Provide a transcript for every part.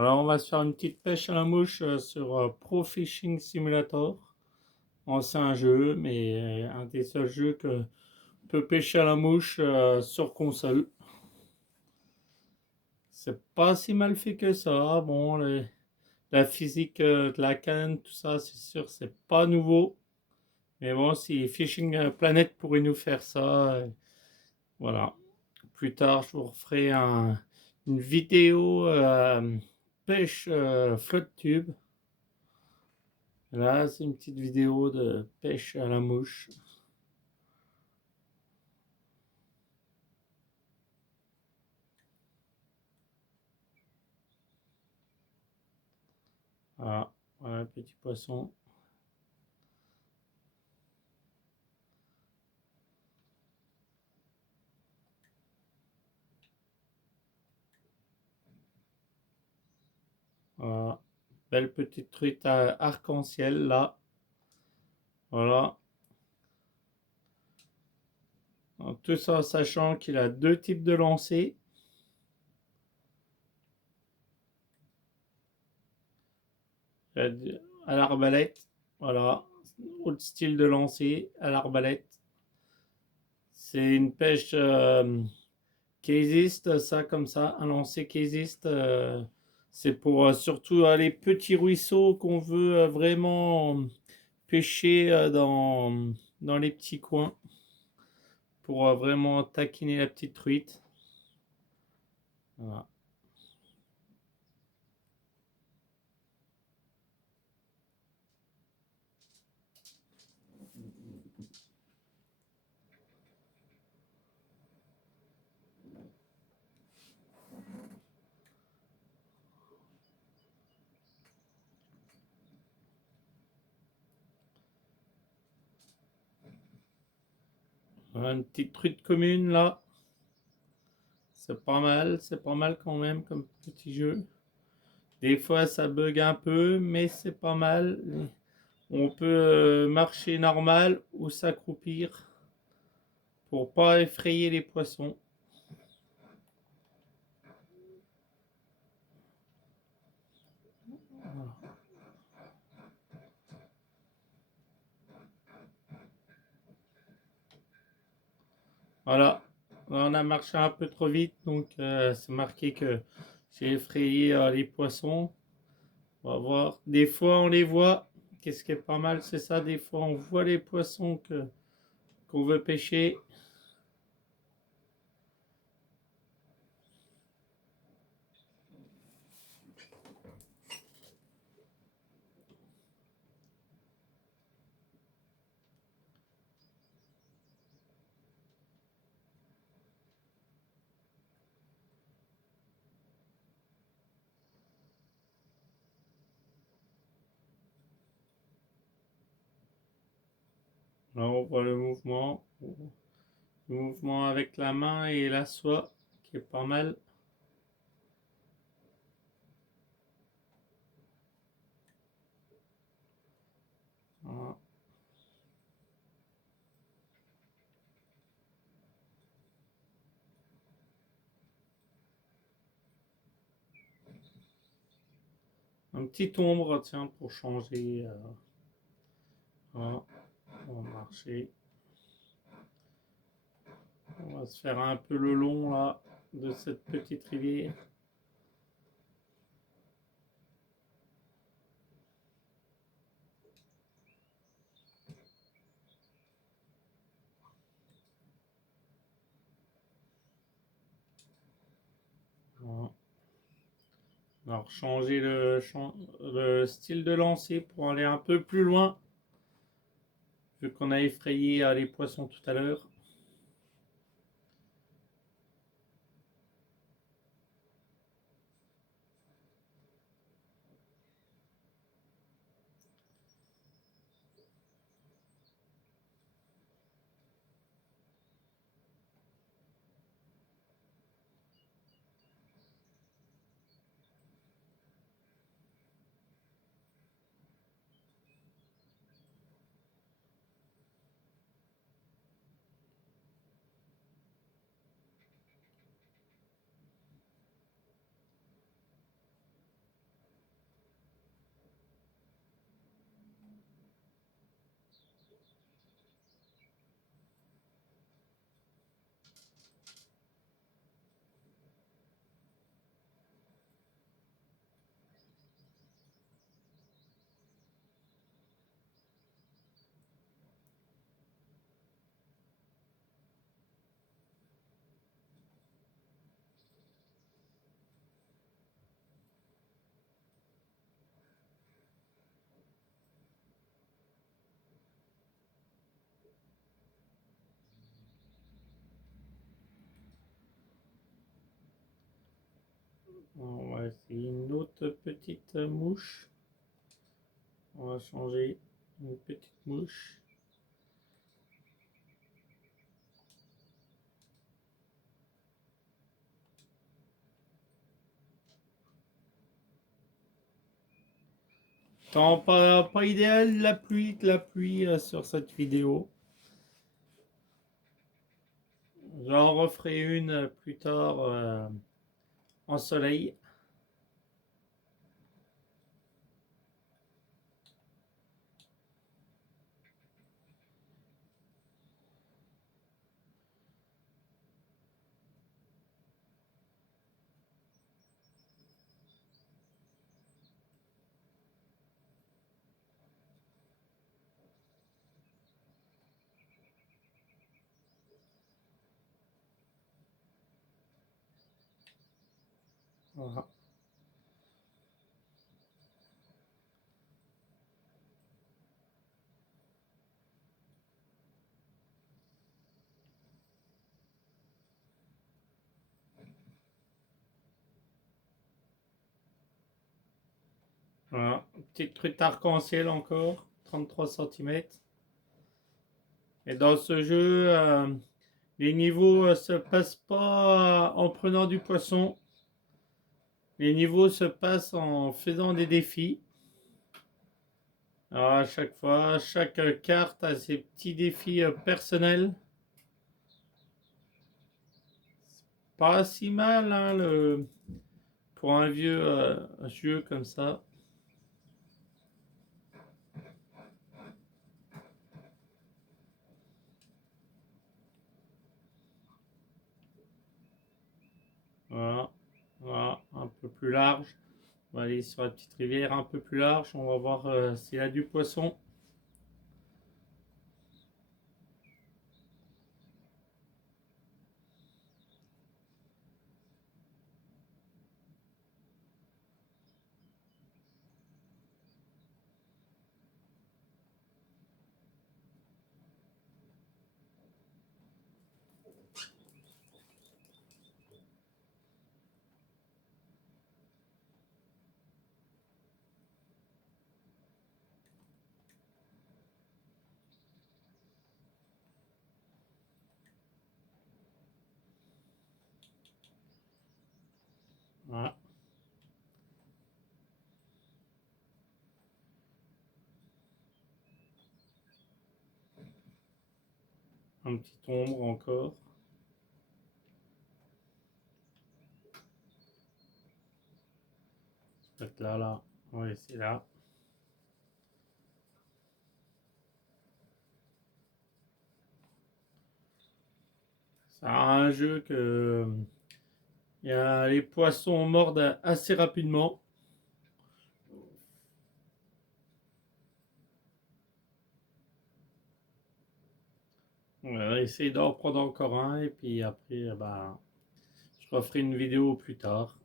Alors, on va se faire une petite pêche à la mouche sur Pro Fishing Simulator. Bon, c'est un jeu, mais un des seuls jeux que peut pêcher à la mouche sur console. C'est pas si mal fait que ça. Bon, la physique de la canne, tout ça, c'est sûr, c'est pas nouveau. Mais bon, si Fishing Planet pourrait nous faire ça, voilà. Plus tard, je vous referai une vidéo pêche flotte tube. Là, c'est une petite vidéo de pêche à la mouche. Voilà, voilà, petit poisson. Voilà, belle petite truite arc-en-ciel là. Voilà. Donc, tout ça en sachant qu'il a deux types de lancers. À l'arbalète, voilà, autre style de lancer à l'arbalète. C'est une pêche qui existe, ça comme ça, un lancer qui existe. C'est pour surtout les petits ruisseaux qu'on veut vraiment pêcher dans les petits coins pour vraiment taquiner la petite truite. Voilà. Voilà, une petite truite commune là. C'est pas mal quand même comme petit jeu. Des fois ça bug un peu, mais c'est pas mal. On peut marcher normal ou s'accroupir pour pas effrayer les poissons. Voilà, on a marché un peu trop vite, donc c'est marqué que j'ai effrayé les poissons. On va voir. Des fois, on les voit. Qu'est-ce qui est pas mal, c'est ça. Des fois, on voit les poissons qu'on veut pêcher. Là, on voit le mouvement avec la main et la soie, qui est pas mal. Voilà. Un petit ombre, tiens, pour changer. Voilà. On va marcher. On va se faire un peu le long là de cette petite rivière. Voilà. Alors changer le style de lancer pour aller un peu plus loin, vu qu'on a effrayé les poissons tout à l'heure. On va essayer une autre petite mouche. On va changer une petite mouche. Temps pas idéal la pluie sur cette vidéo. J'en referai une plus tard en soleil. Voilà. Voilà. Petite truite arc-en-ciel encore, 33 cm. Et dans ce jeu, les niveaux se passent pas en prenant du poisson. Les niveaux se passent en faisant des défis. Alors à chaque fois, chaque carte a ses petits défis personnels. Pas si mal hein, pour un vieux jeu comme ça. Voilà, voilà, un peu plus large. On va aller sur la petite rivière un peu plus large. On va voir s'il y a du poisson. Voilà. Un petit ombre encore. Peut-être là, là. Oui, c'est là. C'est un jeu que les poissons mordent assez rapidement. On va essayer d'en prendre encore un et puis après, bah, je referai une vidéo plus tard.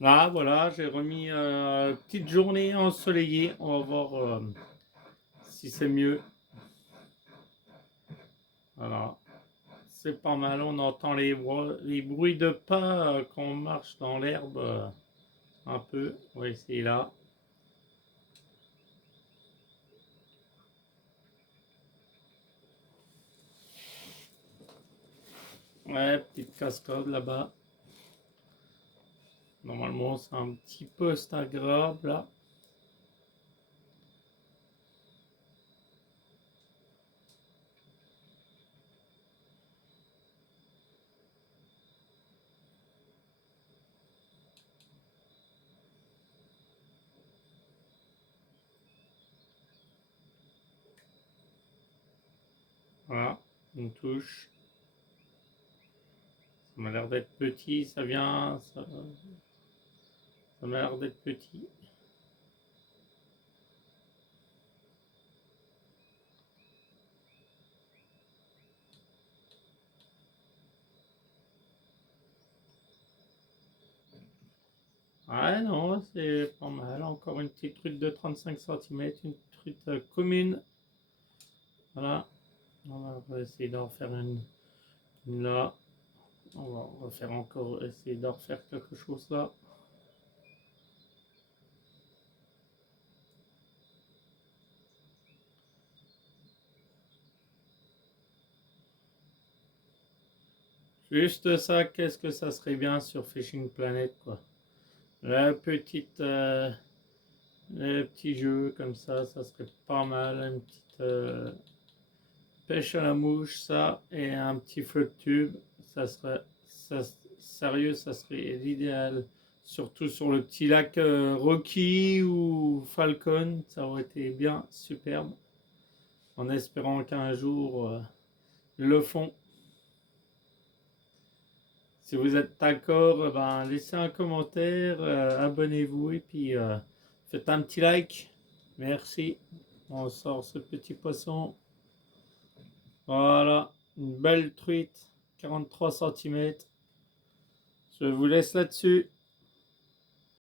Là, voilà, j'ai remis petite journée ensoleillée. On va voir si c'est mieux. Voilà, c'est pas mal. On entend les bruits de pas quand on marche dans l'herbe un peu. On va essayer là. Ouais, petite cascade là-bas. Normalement, c'est un petit poste agréable là. Voilà, une touche. Ça m'a l'air d'être petit, ça vient, ça m'a l'air d'être petit. Ouais, non, c'est pas mal. Encore une petite truite de 35 cm, une truite commune. Voilà. On va essayer d'en faire une là. On va faire encore, essayer d'en refaire quelque chose là. Juste ça, qu'est-ce que ça serait bien sur Fishing Planet, quoi. La petite, le petit jeu comme ça serait pas mal. Une petite pêche à la mouche, ça, et un petit flotte tube, ça serait, ça, sérieux, ça serait l'idéal. Surtout sur le petit lac Rocky ou Falcon, ça aurait été bien superbe. En espérant qu'un jour ils le font. Si vous êtes d'accord, ben, laissez un commentaire, abonnez-vous et puis faites un petit like. Merci. On sort ce petit poisson. Voilà, une belle truite, 43 cm. Je vous laisse là-dessus.